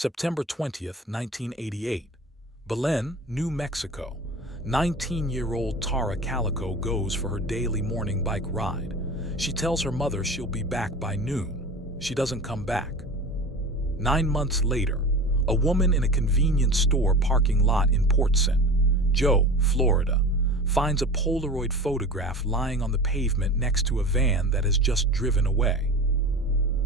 September 20th, 1988. Belen, New Mexico. 19-year-old Tara Calico goes for her daily morning bike ride. She tells her mother she'll be back by noon. She doesn't come back. 9 months later, a woman in a convenience store parking lot in Port St. Joe, Florida, finds a Polaroid photograph lying on the pavement next to a van that has just driven away.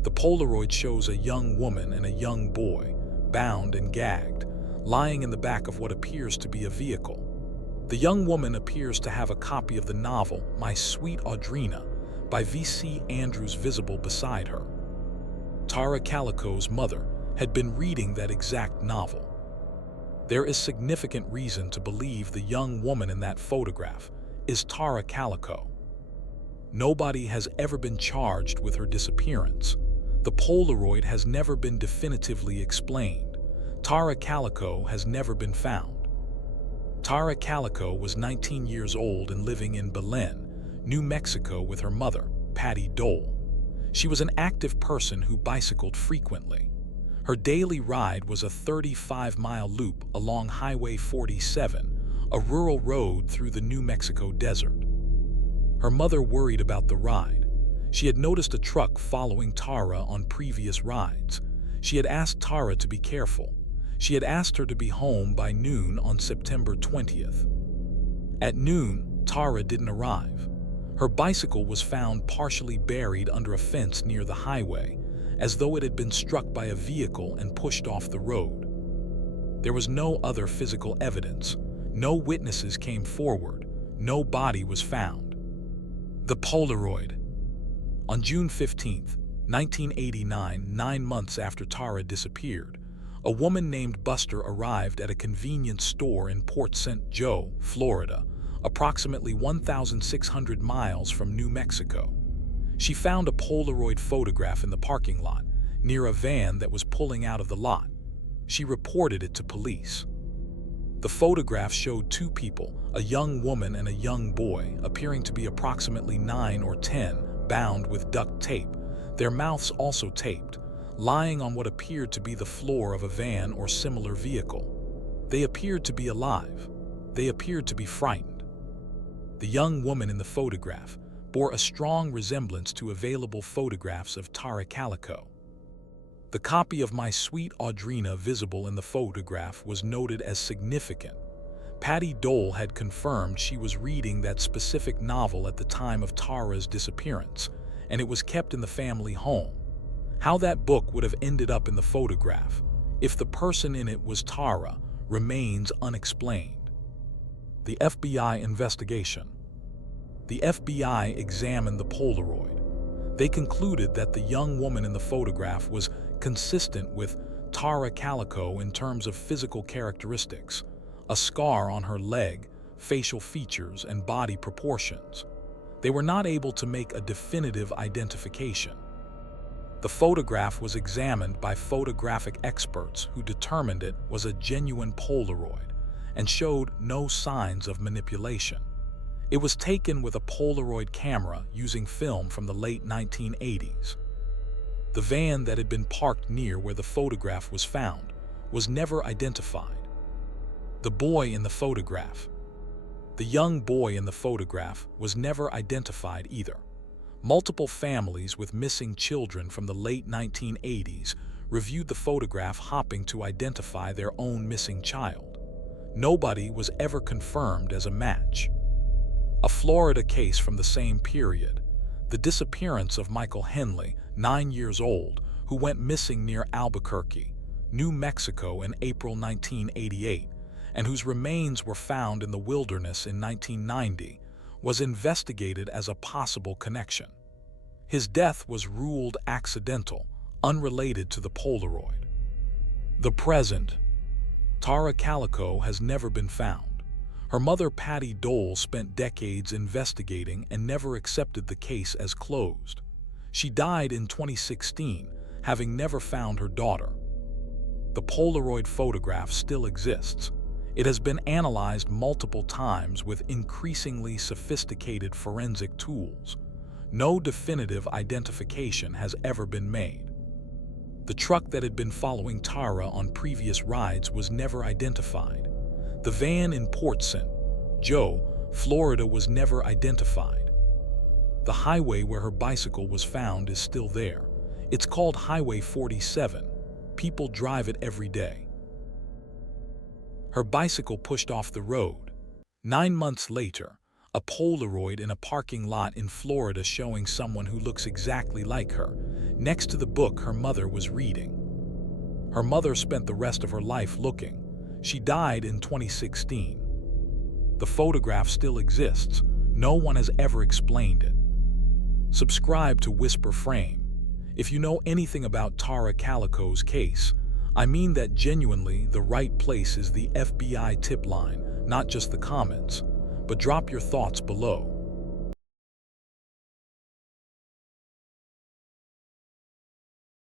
The Polaroid shows a young woman and a young boy, bound and gagged, lying in the back of what appears to be a vehicle. The young woman appears to have a copy of the novel My Sweet Audrina by V.C. Andrews visible beside her. Tara Calico's mother had been reading that exact novel. There is significant reason to believe the young woman in that photograph is Tara Calico. Nobody has ever been charged with her disappearance. The Polaroid has never been definitively explained. Tara Calico has never been found. Tara Calico was 19 years old and living in Belen, New Mexico with her mother, Patty Dole. She was an active person who bicycled frequently. Her daily ride was a 35-mile loop along Highway 47, a rural road through the New Mexico desert. Her mother worried about the ride. She had noticed a truck following Tara on previous rides. She had asked Tara to be careful. She had asked her to be home by noon on September 20th. At noon, Tara didn't arrive. Her bicycle was found partially buried under a fence near the highway, as though it had been struck by a vehicle and pushed off the road. There was no other physical evidence. No witnesses came forward. No body was found. The Polaroid. On June 15th, 1989, 9 months after Tara disappeared, a woman named Buster arrived at a convenience store in Port St. Joe, Florida, approximately 1,600 miles from New Mexico. She found a Polaroid photograph in the parking lot, near a van that was pulling out of the lot. She reported it to police. The photograph showed two people, a young woman and a young boy, appearing to be approximately 9 or 10, bound with duct tape, their mouths also taped, lying on what appeared to be the floor of a van or similar vehicle. They appeared to be alive. They appeared to be frightened. The young woman in the photograph bore a strong resemblance to available photographs of Tara Calico. The copy of My Sweet Audrina visible in the photograph was noted as significant. Patty Dole had confirmed she was reading that specific novel at the time of Tara's disappearance, and it was kept in the family home. How that book would have ended up in the photograph, if the person in it was Tara, remains unexplained. The FBI investigation. The FBI examined the Polaroid. They concluded that the young woman in the photograph was consistent with Tara Calico in terms of physical characteristics, a scar on her leg, facial features, and body proportions. They were not able to make a definitive identification. The photograph was examined by photographic experts who determined it was a genuine Polaroid and showed no signs of manipulation. It was taken with a Polaroid camera using film from the late 1980s. The van that had been parked near where the photograph was found was never identified. The boy in the photograph. The young boy in the photograph was never identified either. Multiple families with missing children from the late 1980s reviewed the photograph hoping to identify their own missing child. Nobody was ever confirmed as a match. A Florida case from the same period, the disappearance of Michael Henley, 9 years old, who went missing near Albuquerque, New Mexico in April 1988, and whose remains were found in the wilderness in 1990, was investigated as a possible connection. His death was ruled accidental, unrelated to the Polaroid. The present. Tara Calico has never been found. Her mother, Patty Dole, spent decades investigating and never accepted the case as closed. She died in 2016, having never found her daughter. The Polaroid photograph still exists. It has been analyzed multiple times with increasingly sophisticated forensic tools. No definitive identification has ever been made. The truck that had been following Tara on previous rides was never identified. The van in Port St. Joe, Florida was never identified. The highway where her bicycle was found is still there. It's called Highway 47. People drive it every day. Her bicycle pushed off the road. 9 months later, a Polaroid in a parking lot in Florida showing someone who looks exactly like her, next to the book her mother was reading. Her mother spent the rest of her life looking. She died in 2016. The photograph still exists. No one has ever explained it. Subscribe to WhisprFrame. If you know anything about Tara Calico's case, I mean that genuinely the right place is the FBI tip line, not just the comments, but drop your thoughts below.